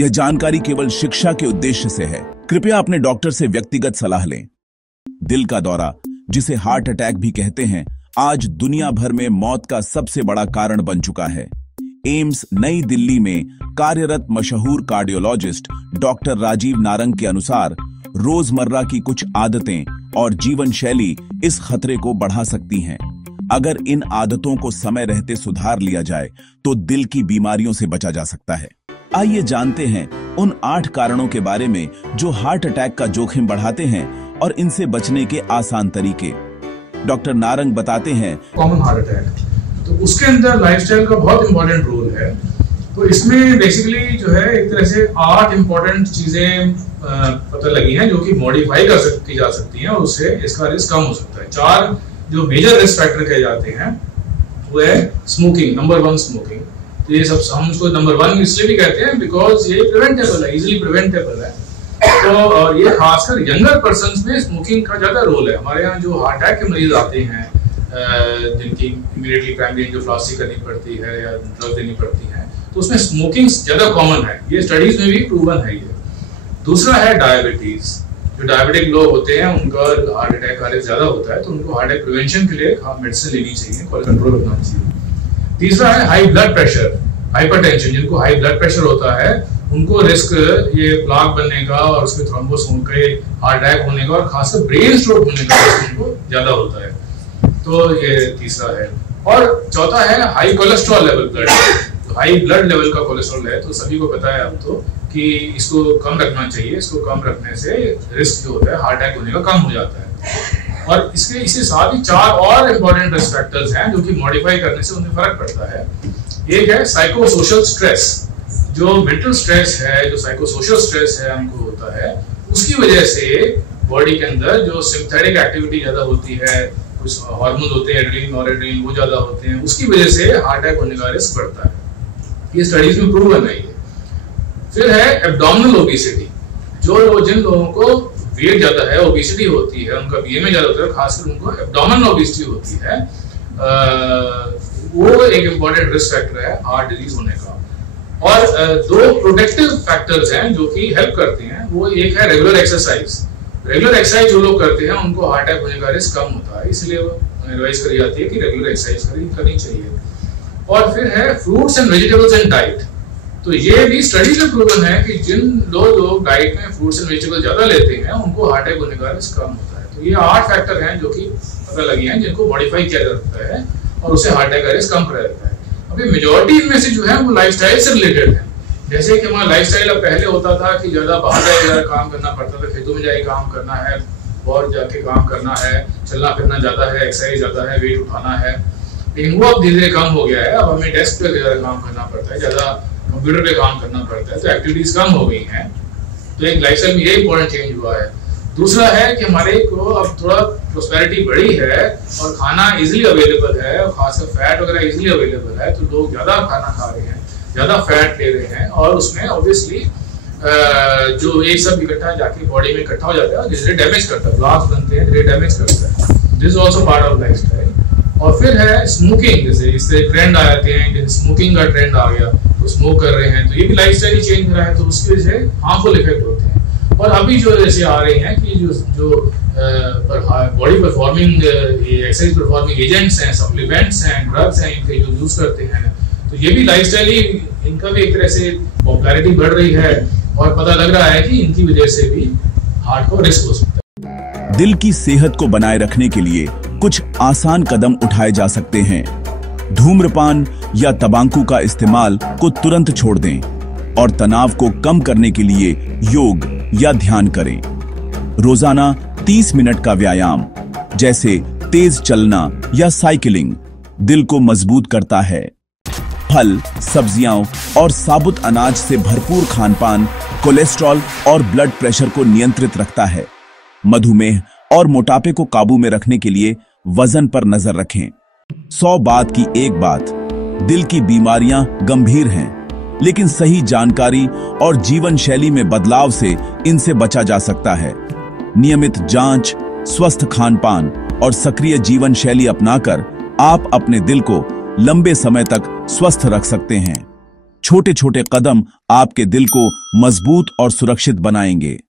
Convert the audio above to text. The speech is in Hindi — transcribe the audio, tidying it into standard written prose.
यह जानकारी केवल शिक्षा के उद्देश्य से है। कृपया अपने डॉक्टर से व्यक्तिगत सलाह लें। दिल का दौरा, जिसे हार्ट अटैक भी कहते हैं, आज दुनिया भर में मौत का सबसे बड़ा कारण बन चुका है। एम्स नई दिल्ली में कार्यरत मशहूर कार्डियोलॉजिस्ट डॉक्टर राजीव नारंग के अनुसार रोजमर्रा की कुछ आदतें और जीवन शैली इस खतरे को बढ़ा सकती हैं। अगर इन आदतों को समय रहते सुधार लिया जाए तो दिल की बीमारियों से बचा जा सकता है। आइए जानते हैं उन 8 कारणों के बारे में जो हार्ट अटैक का जोखिम बढ़ाते हैं और इनसे बचने के आसान तरीके। डॉक्टर नारंग बताते हैं, कॉमन हार्ट अटैक, तो उसके अंदर लाइफस्टाइल का बहुत इंपॉर्टेंट रोल है। तो इसमें बेसिकली जो है एक तरह से 8 इंपॉर्टेंट चीजें पता लगी हैं जो कि मॉडिफाई की जा सकती हैं और उससे इसका रिस्क कम हो सकता है। 4 जो मेजर रिस्क फैक्टर कहे जाते हैं वो है स्मोकिंग, नंबर 1 स्मोकिंग। तो ये सब हम उसको नंबर 1 इसलिए भी कहते हैं बिकॉज ये प्रिवेंटेबल है, इजीली प्रिवेंटेबल है। तो ये खासकर यंगर पर्सन्स में स्मोकिंग का ज्यादा रोल है। हमारे यहाँ जो हार्ट अटैक के मरीज आते हैं जिनकी इमीडिएटली प्राइमरी एंजियोप्लास्टी करनी पड़ती है या ड्रग देनी पड़ती है, तो उसमें स्मोकिंग ज्यादा कॉमन है। ये स्टडीज में भी प्रूवन है ये। दूसरा है डायबिटीज। जो डायबिटिक लोग होते हैं उनका हार्ट अटैक का रिस्क ज्यादा होता है, तो उनको हार्ट अटैक प्रिवेंशन के लिए मेडिसिन लेनी चाहिए, कंट्रोल रखना चाहिए। तीसरा है हाई ब्लड प्रेशर, हाइपरटेंशन। जिनको हाई ब्लड प्रेशर होता है उनको रिस्क ये प्लाक बनने का और उसमें थ्रोम्बोस होने हार्ट अटैक होने का और खासकर ब्रेन स्ट्रोक होने का रिस्क उनको ज्यादा होता है। तो ये तीसरा है। और चौथा है हाई कोलेस्ट्रॉल लेवल ब्लड। तो हाई ब्लड लेवल का कोलेस्ट्रॉल है तो सभी को पता है अब तो कि इसको कम रखना चाहिए। इसको कम रखने से रिस्क जो होता है हार्ट अटैक होने का कम हो जाता है। और इसके साथ ही 4 और इम्पोर्टेंट रिस्क फैक्टर्स हैं जो कि मॉडिफाई करने से उन्हें फर्क पड़ता है। एक है साइको सोशल स्ट्रेस। जो मेंटल स्ट्रेस है, जो साइको सोशल स्ट्रेस है हमको होता है, उसकी वजह से बॉडी के अंदर जो सिम्पैथेटिक एक्टिविटी ज्यादा होती है, कुछ हार्मोन होते हैं एड्रेनलिन और एड्रेनलिन वो ज्यादा होते हैं, उसकी वजह से हार्ट अटैक होने का रिस्क बढ़ता है। ये स्टडीज में प्रूवन है ये। फिर है एब्डोमिनल ओबेसिटी। जिन लोगों को वेट ज्यादा है, ओबेसिटी होती है, उनका बीएमआई ज्यादा होता है, खासकर उनको एब्डोमिनल ओबेसिटी होती है, वो एक इंपॉर्टेंट रिस्क फैक्टर है हार्ट डिजीज होने का। और 2 प्रोटेक्टिव फैक्टर्स हैं जो कि हेल्प करते हैं। वो एक है रेगुलर एक्सरसाइज। रेगुलर एक्सरसाइज जो लोग करते हैं उनको हार्ट अटैक होने का रिस्क कम होता है, इसलिए एडवाइस करी जाती है कि रेगुलर एक्सरसाइज करनी चाहिए। और फिर है fruits and vegetables and diet. तो ये भी स्टडीज में प्रूवन है कि जिन लोग डाइट में फ्रूट्स एंड वेजिटेबल ज्यादा लेते हैं उनको हार्ट अटैक होने का रिस्क कम होता है। तो ये 8 फैक्टर हैं जो कि पता लगे हैं जिनको मॉडिफाई किया जा सकता है और उससे हार्ट अटैक का रिस्क कम रहता है। अभी मेजॉरिटी इनमें से जो है वो लाइफस्टाइल से रिलेटेड है। जैसे कि हमारा लाइफस्टाइल अब पहले होता था कि ज्यादा बाहर जाकर काम करना पड़ता था, खेतों में जाके काम करना है, बाहर जाके काम करना है, चलना फिरना ज्यादा है, एक्सरसाइज ज्यादा है, वेट उठाना है। लेकिन वो अब धीरे धीरे कम हो गया है। अब हमें डेस्क पे ज्यादा काम करना पड़ता है, ज्यादा कंप्यूटर पे काम करना पड़ता है, तो एक्टिविटीज कम हो गई हैं। तो एक लाइफस्टाइल में ये इंपॉर्टेंट चेंज हुआ है। दूसरा है कि हमारे को अब थोड़ा प्रोस्पेरिटी बढ़ी है और खाना इजीली अवेलेबल है, और खासकर फैट वगैरह इजीली अवेलेबल है, तो लोग ज्यादा खाना खा रहे हैं, ज्यादा फैट ले रहे हैं और उसमें ऑब्वियसली जो ये सब इकट्ठा जाके बॉडी में इकट्ठा हो जाता है और धीरे डैमेज करता है, ब्लॉक्स बनते हैं, धीरे डैमेज करता है। This is also part of lifestyle. और फिर है स्मोकिंग। जैसे इससे ट्रेंड आते हैं, स्मोकिंग का ट्रेंड आ गया तो स्मोक कर रहे हैं, तो ये भी लाइफस्टाइल ही चेंज हो रहा है, तो उसकी वजह से हार्मफुल इफेक्ट होते हैं। और अभी जो जैसे आ रहे हैं कि जो body performing exercise performing agents हैं, सप्लीमेंट्स हैं, ड्रग्स हैं, इनके जो यूज करते हैं, तो ये भी लाइफस्टाइल ही, इनका भी एक तरह से पॉपुलैरिटी बढ़ रही है और पता लग रहा है कि इनकी वजह से भी हार्ट को रिस्क हो सकता है। दिल की सेहत को बनाए रखने के लिए कुछ आसान कदम उठाए जा सकते हैं। धूम्रपान या तंबाकू का इस्तेमाल को तुरंत छोड़ दें और तनाव को कम करने के लिए योग या ध्यान करें। रोजाना 30 मिनट का व्यायाम जैसे तेज चलना या साइकिलिंग दिल को मजबूत करता है। फल, सब्जियां और साबुत अनाज से भरपूर खानपान कोलेस्ट्रॉल और ब्लड प्रेशर को नियंत्रित रखता है। मधुमेह और मोटापे को काबू में रखने के लिए वजन पर नजर रखें। 100 बात की एक बात, दिल की बीमारियां गंभीर हैं, लेकिन सही जानकारी और जीवन शैली में बदलाव से इनसे बचा जा सकता है। नियमित जांच, स्वस्थ खानपान और सक्रिय जीवन शैली अपनाकर आप अपने दिल को लंबे समय तक स्वस्थ रख सकते हैं। छोटे छोटे कदम आपके दिल को मजबूत और सुरक्षित बनाएंगे।